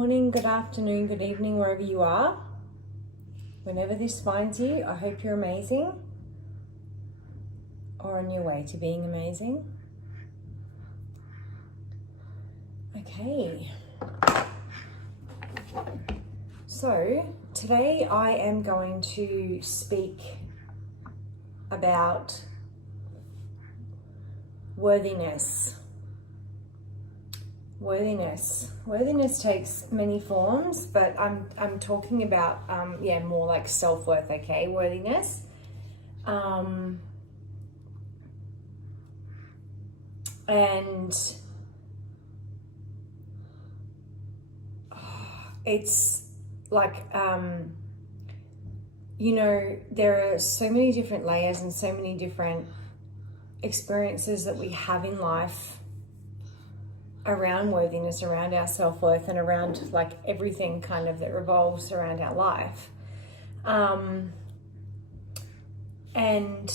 morning, good afternoon, good evening, wherever you are. Whenever this finds you, I hope you're amazing or on your way to being amazing. Okay. So today I am going to speak about worthiness. Worthiness takes many forms, but I'm talking about more like self-worth. Okay, worthiness. And it's like there are so many different layers and so many different experiences that we have in life around worthiness, around our self-worth, and around like everything kind of that revolves around our life. And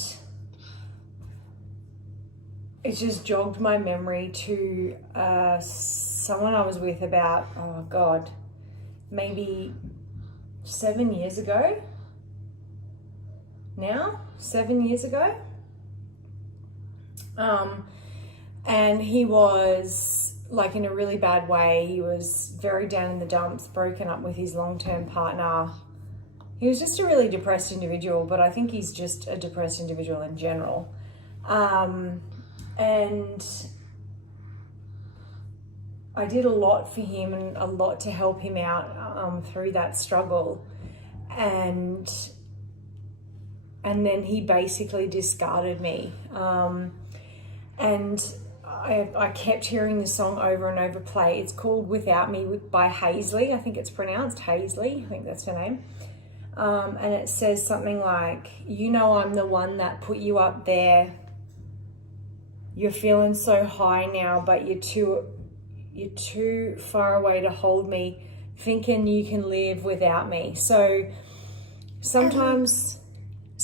it just jogged my memory to someone I was with about, maybe 7 years ago now, 7 years ago. And he was like in a really bad way. He was very down in the dumps, broken up with his long-term partner. He was just a really depressed individual, but I think he's just a depressed individual in general. And I did a lot for him and a lot to help him out through that struggle. And then he basically discarded me. And I kept hearing the song over and over play. It's called Without Me by Hazley. I think it's pronounced Hazley. I think that's her name. And it says something like, I'm the one that put you up there. You're feeling so high now, but you're too far away to hold me, thinking you can live without me. So sometimes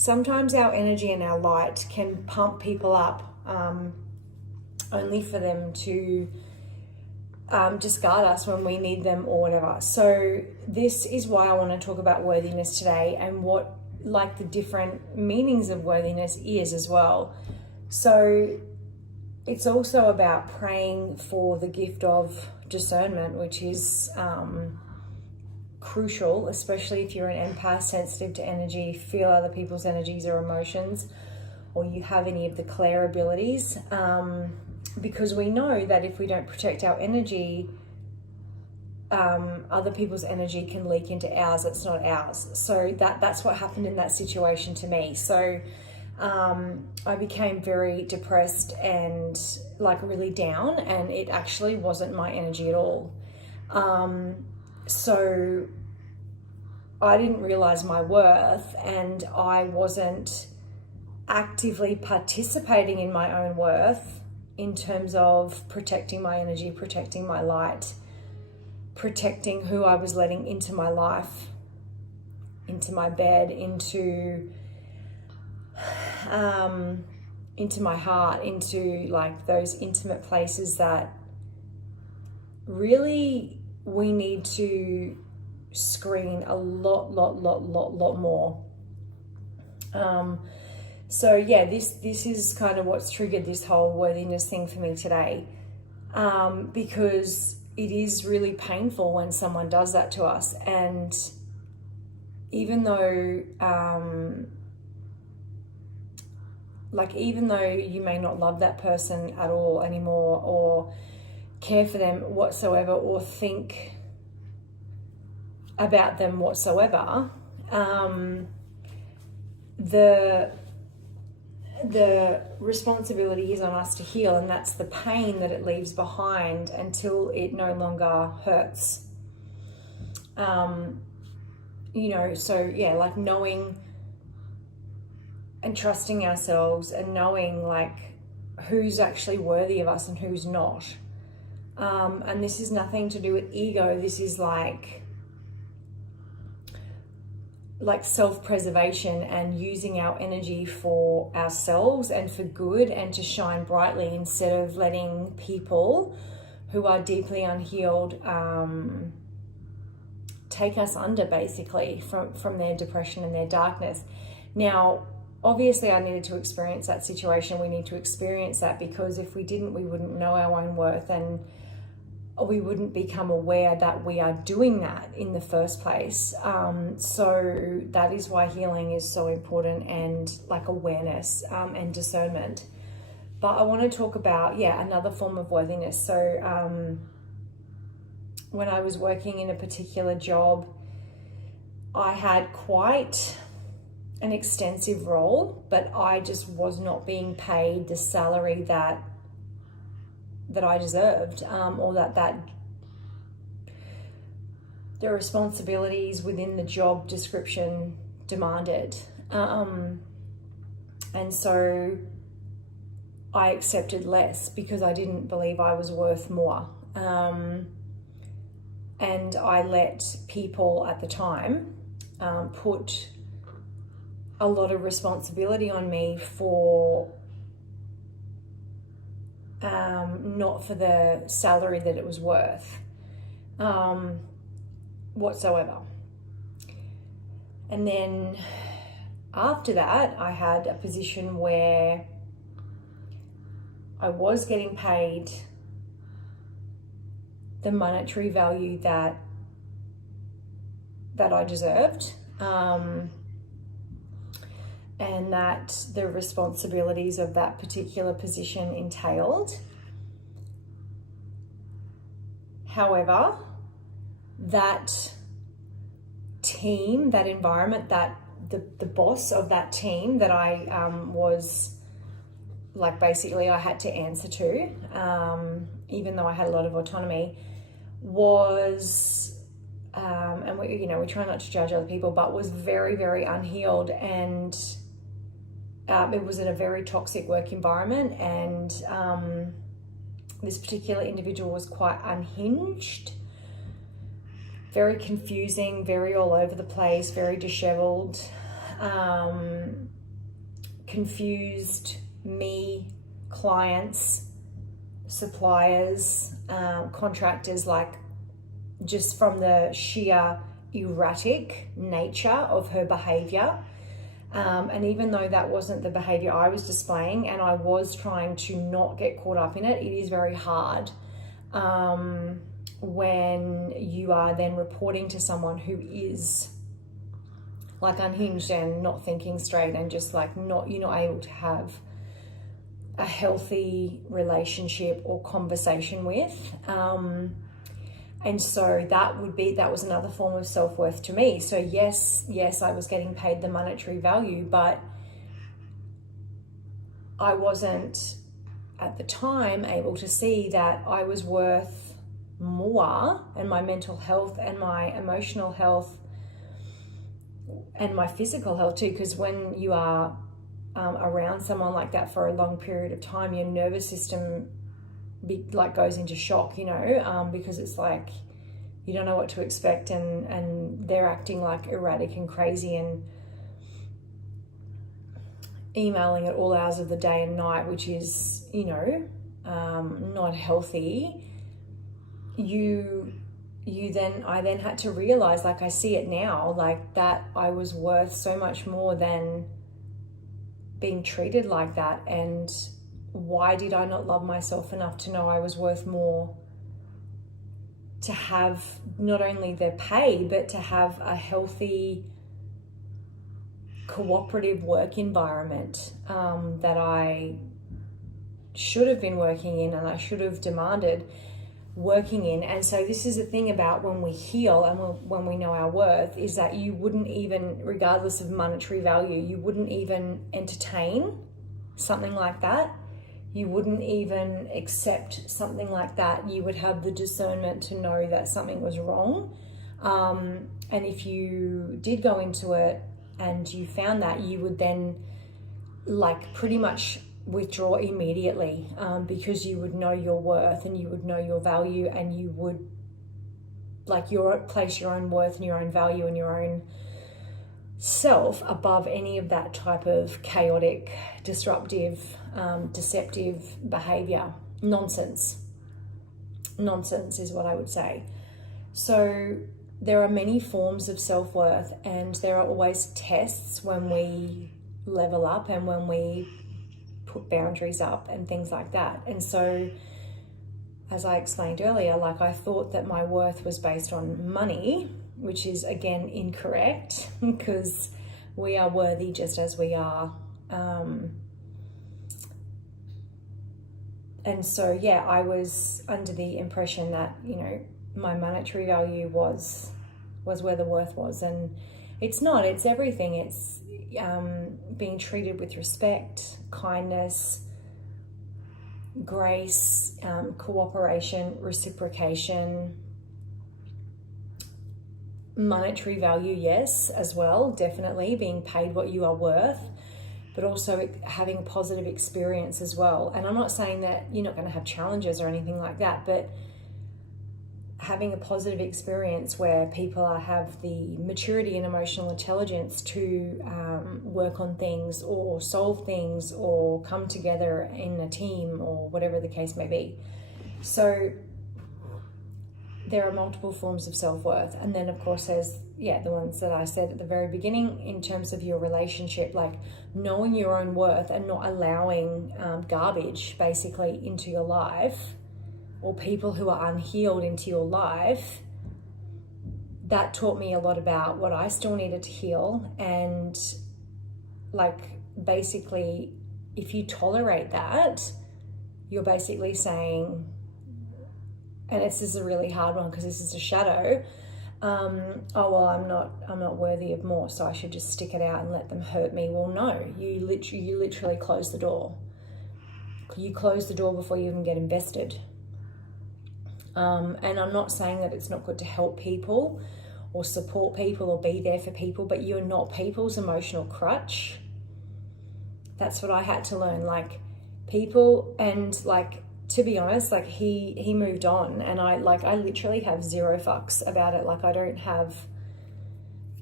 our energy and our light can pump people up, only for them to discard us when we need them or whatever. So this is why I want to talk about worthiness today, and what like the different meanings of worthiness is as well. So it's also about praying for the gift of discernment, which is crucial, especially if you're an empath, sensitive to energy, feel other people's energies or emotions, or you have any of the clair abilities, because we know that if we don't protect our energy, other people's energy can leak into ours. It's not ours. So that's what happened in that situation to me. So I became very depressed and like really down, and it actually wasn't my energy at all. So I didn't realize my worth, and I wasn't actively participating in my own worth in terms of protecting my energy, protecting my light, protecting who I was letting into my life, into my bed, into my heart, into like those intimate places that really we need to screen a lot more. So yeah, this is kind of what's triggered this whole worthiness thing for me today, because it is really painful when someone does that to us. And even though you may not love that person at all anymore, or care for them whatsoever, or think about them whatsoever, the responsibility is on us to heal, and that's the pain that it leaves behind until it no longer hurts. So yeah, like knowing and trusting ourselves, and knowing like who's actually worthy of us and who's not. And this is nothing to do with ego. This is like self-preservation and using our energy for ourselves and for good and to shine brightly, instead of letting people who are deeply unhealed take us under, basically, from their depression and their darkness. Now, obviously, I needed to experience that situation. We need to experience that, because if we didn't, we wouldn't know our own worth, and we wouldn't become aware that we are doing that in the first place. So that is why healing is so important, and like awareness and discernment. But I want to talk about, another form of worthiness. So when I was working in a particular job, I had quite an extensive role, but I just was not being paid the salary that I deserved, or that the responsibilities within the job description demanded. And so I accepted less because I didn't believe I was worth more. And I let people at the time put a lot of responsibility on me for not for the salary that it was worth whatsoever. And then after that, I had a position where I was getting paid the monetary value that I deserved, and that the responsibilities of that particular position entailed. However, that team, that environment, that the boss of that team that I was, like, basically I had to answer to, even though I had a lot of autonomy, was, and we try not to judge other people, but was very, very unhealed, and it was in a very toxic work environment, and this particular individual was quite unhinged, very confusing, very all over the place, very disheveled, confused me, clients, suppliers, contractors, like, just from the sheer erratic nature of her behavior. And even though that wasn't the behavior I was displaying, and I was trying to not get caught up in it, it is very hard when you are then reporting to someone who is like unhinged and not thinking straight, and just like you're not able to have a healthy relationship or conversation with. And so that was another form of self-worth to me. So yes, I was getting paid the monetary value, but I wasn't at the time able to see that I was worth more, and my mental health and my emotional health and my physical health too, because when you are around someone like that for a long period of time, your nervous system goes into shock, because it's like you don't know what to expect, and they're acting like erratic and crazy and emailing at all hours of the day and night, which is not healthy. I then had to realize, like I see it now, like that I was worth so much more than being treated like that. And why did I not love myself enough to know I was worth more, to have not only their pay, but to have a healthy, cooperative work environment that I should have been working in, and I should have demanded working in. And so this is the thing about when we heal and when we know our worth, is that you wouldn't even, regardless of monetary value, you wouldn't even entertain something like that. You wouldn't even accept something like that. You would have the discernment to know that something was wrong. And if you did go into it and you found that, you would then pretty much withdraw immediately, because you would know your worth and you would know your value, and you would place your own worth and your own value and your own self above any of that type of chaotic, disruptive, deceptive behavior. Nonsense is what I would say. So there are many forms of self-worth, and there are always tests when we level up and when we put boundaries up and things like that. And so, as I explained earlier, like, I thought that my worth was based on money, which is again incorrect, because we are worthy just as we are. And so, yeah, I was under the impression that, you know, my monetary value was where the worth was, and it's not. It's everything. It's being treated with respect, kindness, grace, cooperation, reciprocation, monetary value, yes, as well, definitely being paid what you are worth, but also having a positive experience as well. And I'm not saying that you're not going to have challenges or anything like that, but having a positive experience where people have the maturity and emotional intelligence to work on things or solve things or come together in a team or whatever the case may be. So there are multiple forms of self-worth. And then, of course, there's, the ones that I said at the very beginning in terms of your relationship, like knowing your own worth and not allowing garbage basically into your life, or people who are unhealed into your life. That taught me a lot about what I still needed to heal. And like, basically, if you tolerate that, you're basically saying, and this is a really hard one because this is a shadow, oh, well, I'm not worthy of more, so I should just stick it out and let them hurt me. Well, no, you literally close the door. You close the door before you even get invested. And I'm not saying that it's not good to help people or support people or be there for people, but you're not people's emotional crutch. That's what I had to learn. Like, people, and like, to be honest, like, he moved on, and I literally have zero fucks about it. Like, I don't have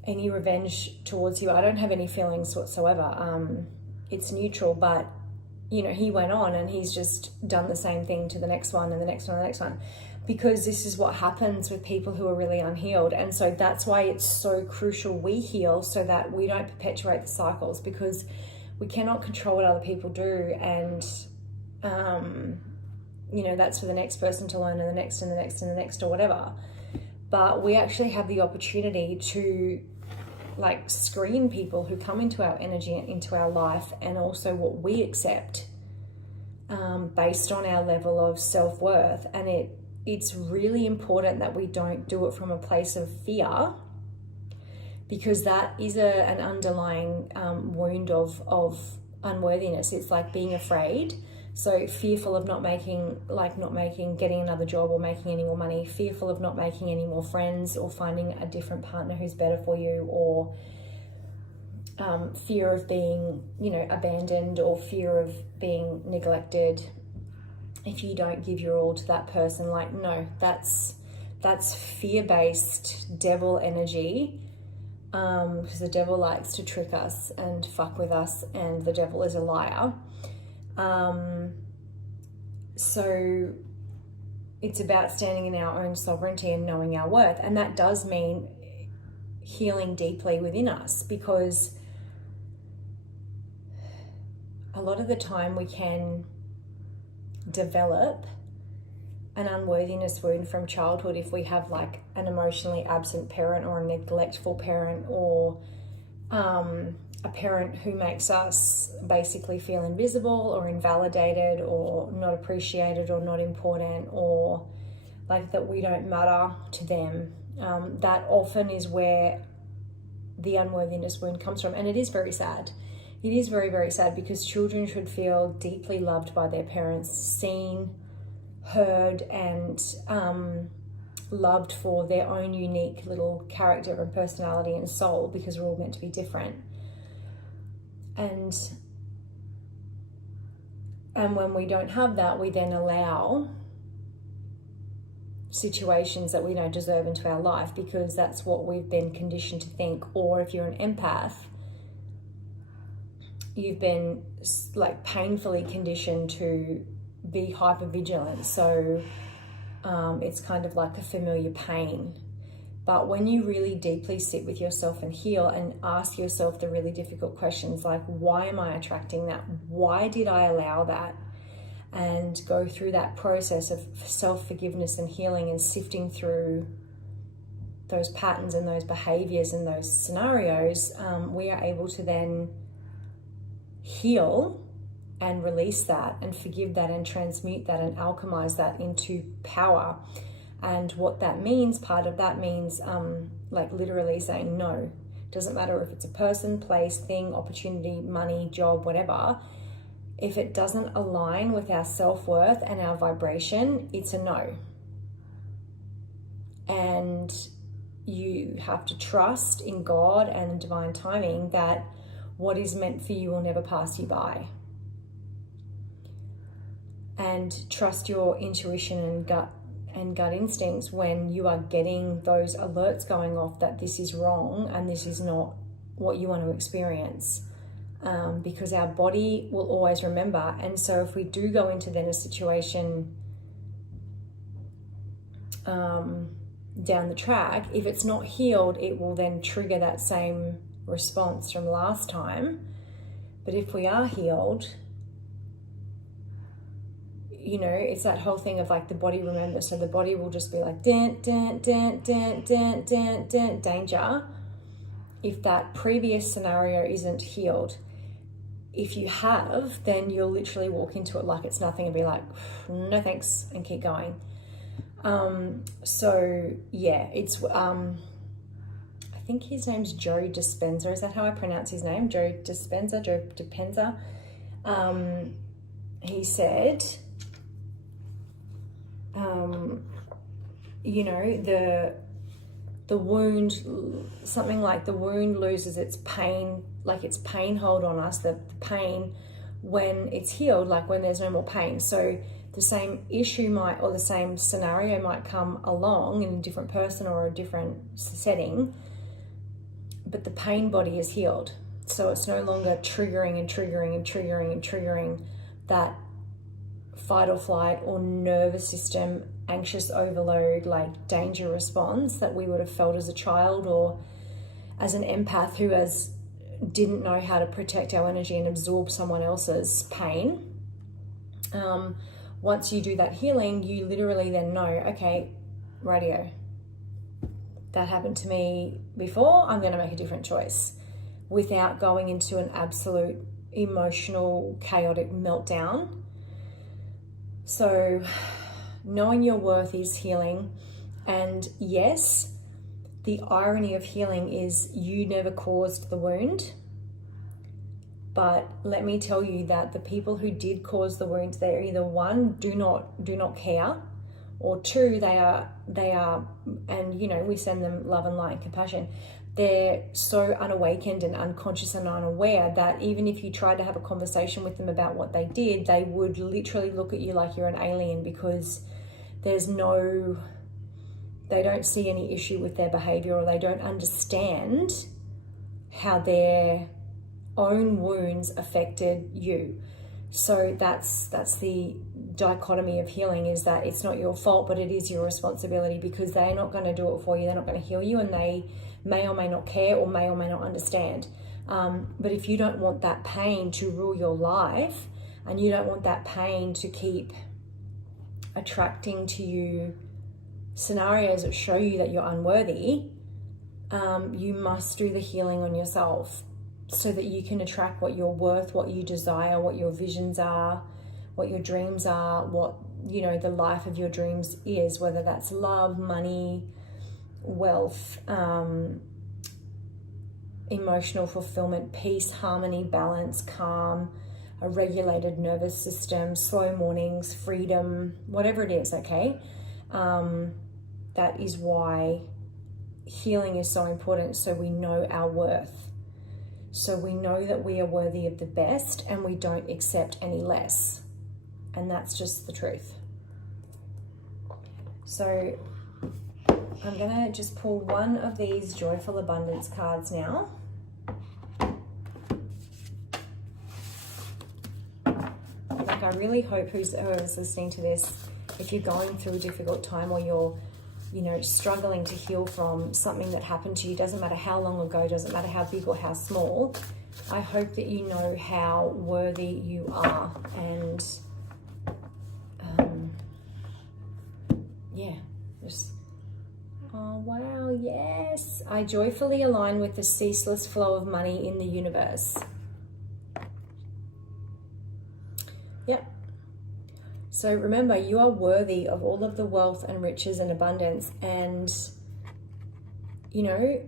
any revenge towards you. I don't have any feelings whatsoever. It's neutral, but you know, he went on and he's just done the same thing to the next one and the next one and the next one, because this is what happens with people who are really unhealed. And so that's why it's so crucial we heal, so that we don't perpetuate the cycles, because we cannot control what other people do. And you know, that's for the next person to learn, and the next and the next and the next, or whatever. But we actually have the opportunity to like screen people who come into our energy and into our life, and also what we accept based on our level of self-worth. And it's really important that we don't do it from a place of fear, because that is an underlying wound of unworthiness. It's like being afraid. So fearful of getting another job or making any more money, fearful of not making any more friends or finding a different partner who's better for you, or fear of being, you know, abandoned, or fear of being neglected if you don't give your all to that person. Like, no, that's fear-based devil energy, because the devil likes to trick us and fuck with us, and the devil is a liar. So it's about standing in our own sovereignty and knowing our worth. And that does mean healing deeply within us, because a lot of the time we can develop an unworthiness wound from childhood if we have like an emotionally absent parent, or a neglectful parent, or a parent who makes us basically feel invisible or invalidated or not appreciated or not important, or like that we don't matter to them. That often is where the unworthiness wound comes from. And it is very sad. It is very, very sad, because children should feel deeply loved by their parents, seen, heard, and loved for their own unique little character and personality and soul, because we're all meant to be different. And when we don't have that, we then allow situations that we don't deserve into our life, because that's what we've been conditioned to think. Or if you're an empath, you've been like painfully conditioned to be hyper vigilant. So it's kind of like a familiar pain. But when you really deeply sit with yourself and heal and ask yourself the really difficult questions like, why am I attracting that? Why did I allow that? And go through that process of self-forgiveness and healing and sifting through those patterns and those behaviors and those scenarios, we are able to then heal and release that and forgive that and transmute that and alchemize that into power. And what that means, part of that means like literally saying no. Doesn't matter if it's a person, place, thing, opportunity, money, job, whatever. If it doesn't align with our self-worth and our vibration, it's a no. And you have to trust in God and divine timing that what is meant for you will never pass you by. And trust your intuition and gut instincts when you are getting those alerts going off that this is wrong and this is not what you want to experience. Because our body will always remember. And so if we do go into then a situation down the track, if it's not healed, it will then trigger that same response from last time. But if we are healed, you know, it's that whole thing of like the body remembers. So the body will just be like, dun, dun, dun, dun, dun, dun, dun, danger. If that previous scenario isn't healed, if you have, then you'll literally walk into it like it's nothing and be like, no thanks, and keep going. So yeah, it's, I think his name's Joe Dispenza. Is that how I pronounce his name? Joe Dispenza. He said, you know, the wound, something like the wound loses its pain, like its pain hold on us, the pain when it's healed, like when there's no more pain. So the same issue might, or the same scenario might come along in a different person or a different setting, but the pain body is healed. So it's no longer triggering that fight or flight or nervous system, anxious overload, like danger response that we would have felt as a child or as an empath who didn't know how to protect our energy and absorb someone else's pain. Once you do that healing, you literally then know, okay, radio, that happened to me before, I'm going to make a different choice without going into an absolute emotional, chaotic meltdown. So knowing your worth is healing. And yes, the irony of healing is you never caused the wound. But let me tell you that the people who did cause the wound, they're either one, do not care, or two, they are, and you know, we send them love and light and compassion. They're so unawakened and unconscious and unaware that even if you tried to have a conversation with them about what they did, they would literally look at you like you're an alien, because they don't see any issue with their behavior, or they don't understand how their own wounds affected you. So that's the dichotomy of healing, is that it's not your fault, but it is your responsibility, because they're not going to do it for you. They're not going to heal you, and they may or may not care or may not understand. But if you don't want that pain to rule your life, and you don't want that pain to keep attracting to you scenarios that show you that you're unworthy, you must do the healing on yourself so that you can attract what you're worth, what you desire, what your visions are, what your dreams are, what, you know, the life of your dreams is, whether that's love, money, wealth, emotional fulfillment, peace, harmony, balance, calm, a regulated nervous system, slow mornings, freedom, whatever it is, okay? That is why healing is so important, so we know our worth. So we know that we are worthy of the best and we don't accept any less. And that's just the truth. So I'm going to just pull one of these Joyful Abundance cards now. Like, I really hope whoever's listening to this, if you're going through a difficult time or you're you know, struggling to heal from something that happened to you. Doesn't matter how long ago, doesn't matter how big or how small. I hope that you know how worthy you are, and yeah, just, oh wow, yes. I joyfully align with the ceaseless flow of money in the universe. Yep. So remember, you are worthy of all of the wealth and riches and abundance. And, you know,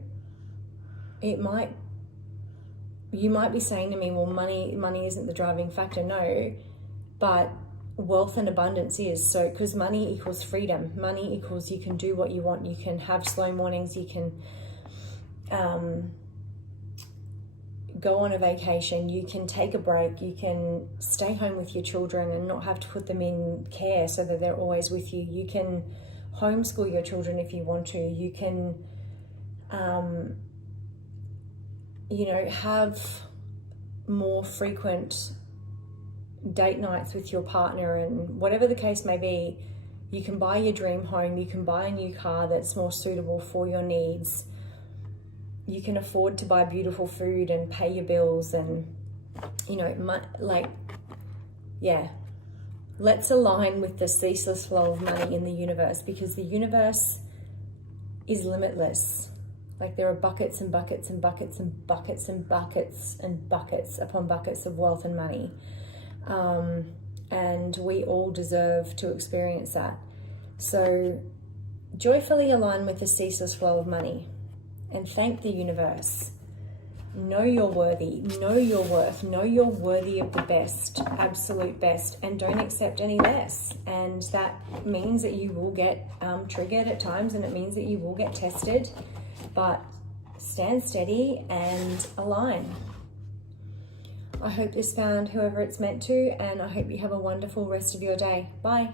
you might be saying to me, well, money isn't the driving factor. No, but wealth and abundance is. So, because money equals freedom. Money equals you can do what you want. You can have slow mornings. You can go on a vacation. You can take a break. You can stay home with your children and not have to put them in care so that they're always with you. You can homeschool your children if you want to. You can, you know, have more frequent date nights with your partner, and whatever the case may be. You can buy your dream home. You can buy a new car that's more suitable for your needs. You can afford to buy beautiful food and pay your bills, and, you know, like, yeah, let's align with the ceaseless flow of money in the universe, because the universe is limitless. Like, there are buckets and buckets and buckets and buckets and buckets and buckets upon buckets of wealth and money. And we all deserve to experience that. So joyfully align with the ceaseless flow of money and thank the universe. Know you're worthy, know your worth, know you're worthy of the best, absolute best, and don't accept any less. And that means that you will get triggered at times, and it means that you will get tested, but stand steady and align. I hope this found whoever it's meant to, and I hope you have a wonderful rest of your day. Bye.